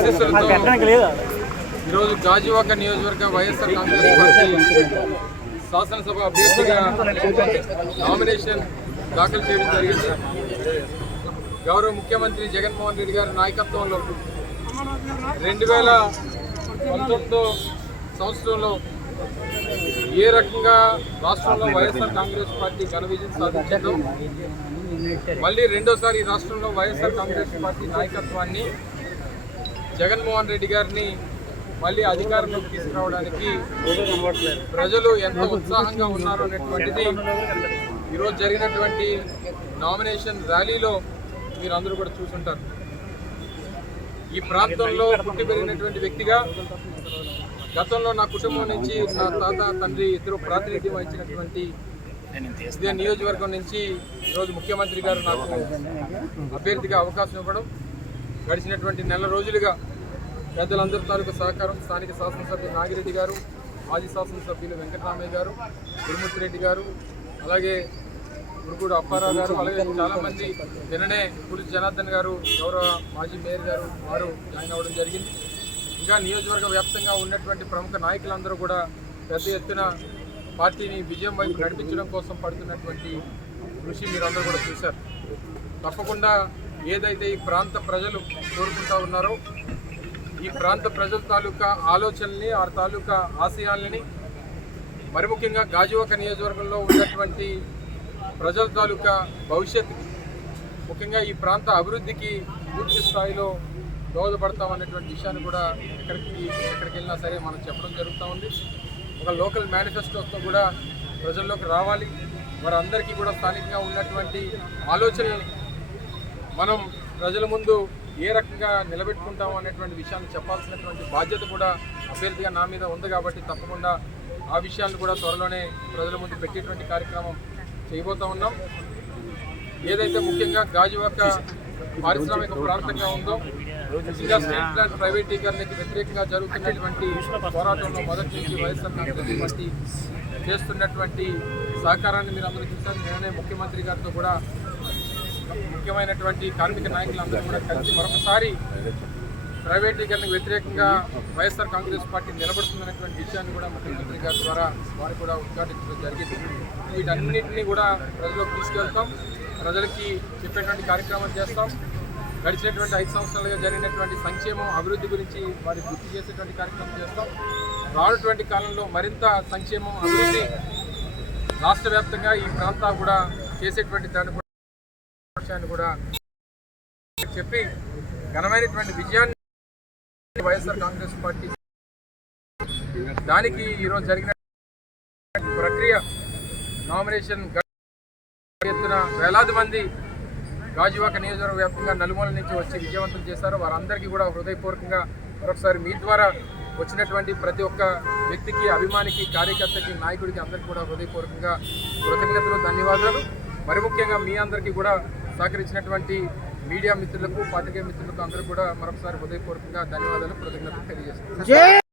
ఆశీస్సులతో ఈరోజు గాజువాక నియోజకవర్గ వైఎస్ఆర్ కాంగ్రెస్ పార్టీ శాసనసభ అభ్యర్థిగా నామినేషన్ దాఖలు చేయడం జరిగింది. గౌరవ ముఖ్యమంత్రి జగన్మోహన్ రెడ్డి గారి నాయకత్వంలో రెండు వేల పంతొమ్మిదో సంవత్సరంలో ఏ రకంగా రాష్ట్రంలో వైఎస్ఆర్ కాంగ్రెస్ పార్టీ ఘన విజయం సాధించిందో మళ్ళీ రెండోసారి రాష్ట్రంలో వైఎస్ఆర్ కాంగ్రెస్ పార్టీ నాయకత్వాన్ని జగన్మోహన్ రెడ్డి గారిని మళ్ళీ అధికారంలోకి తీసుకురావడానికి ప్రజలు ఎంత ఉత్సాహంగా ఉన్నారు అనేటువంటిది ఈరోజు జరిగినటువంటి నామినేషన్ ర్యాలీలో మీరందరూ కూడా చూసుంటారు. ఈ ప్రాంతంలో పుట్టి పెరిగినటువంటి వ్యక్తిగా గతంలో నా కుటుంబం నుంచి నా తాత తండ్రి ఇద్దరు ప్రాతినిధ్యం వహించినటువంటి ఇదే నియోజకవర్గం నుంచి ఈరోజు ముఖ్యమంత్రి గారు నాకు అభ్యర్థిగా అవకాశం ఇవ్వడం గడిచినటువంటి నెల రోజులుగా పెద్దలందరి తాలూకు సహకారం స్థానిక శాసనసభ్యులు నాగిరెడ్డి గారు మాజీ శాసనసభ్యులు వెంకటరామయ్య గారు తిరుమతి రెడ్డి గారు అలాగే గురుగుడు అప్పారావు గారు అలాగే చాలామంది నిన్ననే గురి జనార్దన్ గారు గౌరవ మాజీ మేయర్ గారు వారు జాయిన్ అవ్వడం జరిగింది. ఇంకా నియోజకవర్గ వ్యాప్తంగా ఉన్నటువంటి ప్రముఖ నాయకులందరూ కూడా పెద్ద ఎత్తున పార్టీని విజయం వైపు నడిపించడం కోసం పడుతున్నటువంటి కృషి మీరందరూ కూడా చూశారు. తప్పకుండా ఏదైతే ఈ ప్రాంత ప్రజలు కోరుకుంటా ఉన్నారో ఈ ప్రాంత ప్రజల తాలూకా ఆలోచనల్ని ఆ తాలూకా ఆశయాలని మరి ముఖ్యంగా గాజువాక నియోజకవర్గంలో ఉన్నటువంటి ప్రజల తాలూకా భవిష్యత్తుకి ముఖ్యంగా ఈ ప్రాంత అభివృద్ధికి పూర్తి స్థాయిలో దోహదపడతామనేటువంటి విషయాన్ని కూడా ఎక్కడికి ఎక్కడికి వెళ్ళినా సరే మనం చెప్పడం జరుగుతూ ఉంది. ఒక లోకల్ మేనిఫెస్టోతో కూడా ప్రజల్లోకి రావాలి. వారందరికీ కూడా స్థానికంగా ఉన్నటువంటి ఆలోచనల్ని మనం ప్రజల ముందు ఏ రకంగా నిలబెట్టుకుంటాం అనేటువంటి విషయాన్ని చెప్పాల్సినటువంటి బాధ్యత కూడా అభ్యర్థిగా నా మీద ఉంది కాబట్టి తప్పకుండా ఆ విషయాన్ని కూడా త్వరలోనే ప్రజల ముందు పెట్టేటువంటి కార్యక్రమం చేయబోతా ఉన్నాం. ఏదైతే ముఖ్యంగా గాజువాక పారిశ్రామిక ప్రాంతంగా ఉందో ఇంకా స్టేట్ ప్లాన్ ప్రైవేటీకరణకి వ్యతిరేకంగా జరుగుతున్నటువంటి పోరాటంలో మొదటి నుంచి వైఎస్ఆర్ కాంగ్రెస్ చేస్తున్నటువంటి సహకారాన్ని మీరు అందరూ చూసారు నేనే ముఖ్యమంత్రి గారితో కూడా ముఖ్యమైనటువంటి కార్మిక నాయకులందరూ కూడా కలిసి మరొకసారి ప్రైవేటీకరణకు వ్యతిరేకంగా వైఎస్ఆర్ కాంగ్రెస్ పార్టీ నిలబడుతుందనేటువంటి విషయాన్ని కూడా ముఖ్యమంత్రి గారి ద్వారా వారు కూడా ఉద్ఘాటించడం జరిగింది. వీటన్నిటిని కూడా ప్రజలకు తీసుకెళ్తాం. ప్రజలకి చెప్పేటువంటి కార్యక్రమాలు చేస్తాం. గడిచినటువంటి ఐదు సంవత్సరాలుగా జరిగినటువంటి సంక్షేమం అభివృద్ధి గురించి వారికి గుర్తు చేసేటువంటి కార్యక్రమం చేస్తాం. రానటువంటి కాలంలో మరింత సంక్షేమం అభివృద్ధి రాష్ట్ర వ్యాప్తంగా ఈ ప్రాంతాలు కూడా చేసేటువంటి దాన్ని కూడా విషయాన్ని కూడా చెప్పి ఘనమైనటువంటి విజయాన్ని వైఎస్ఆర్ కాంగ్రెస్ పార్టీ దానికి ఈరోజు జరిగిన ప్రక్రియ నామినేషన్ ఎత్తున వేలాది మంది గాజువాక నియోజకవర్గ వ్యాప్తంగా నలుమూల నుంచి వచ్చి విజయవంతం చేశారు. వారందరికీ కూడా హృదయపూర్వకంగా మరొకసారి మీ ద్వారా వచ్చినటువంటి ప్రతి ఒక్క వ్యక్తికి అభిమానికి కార్యకర్తకి నాయకుడికి అందరికీ కూడా హృదయపూర్వకంగా కృతజ్ఞతలు ధన్యవాదాలు. మరి ముఖ్యంగా మీ అందరికీ కూడా సహకరించినటువంటి మీడియా మిత్రులకు పాత్రికేయ మిత్రులకు అందరూ కూడా మరొకసారి హృదయపూర్వకంగా ధన్యవాదాలు కృతజ్ఞతలు తెలియజేస్తున్నాను.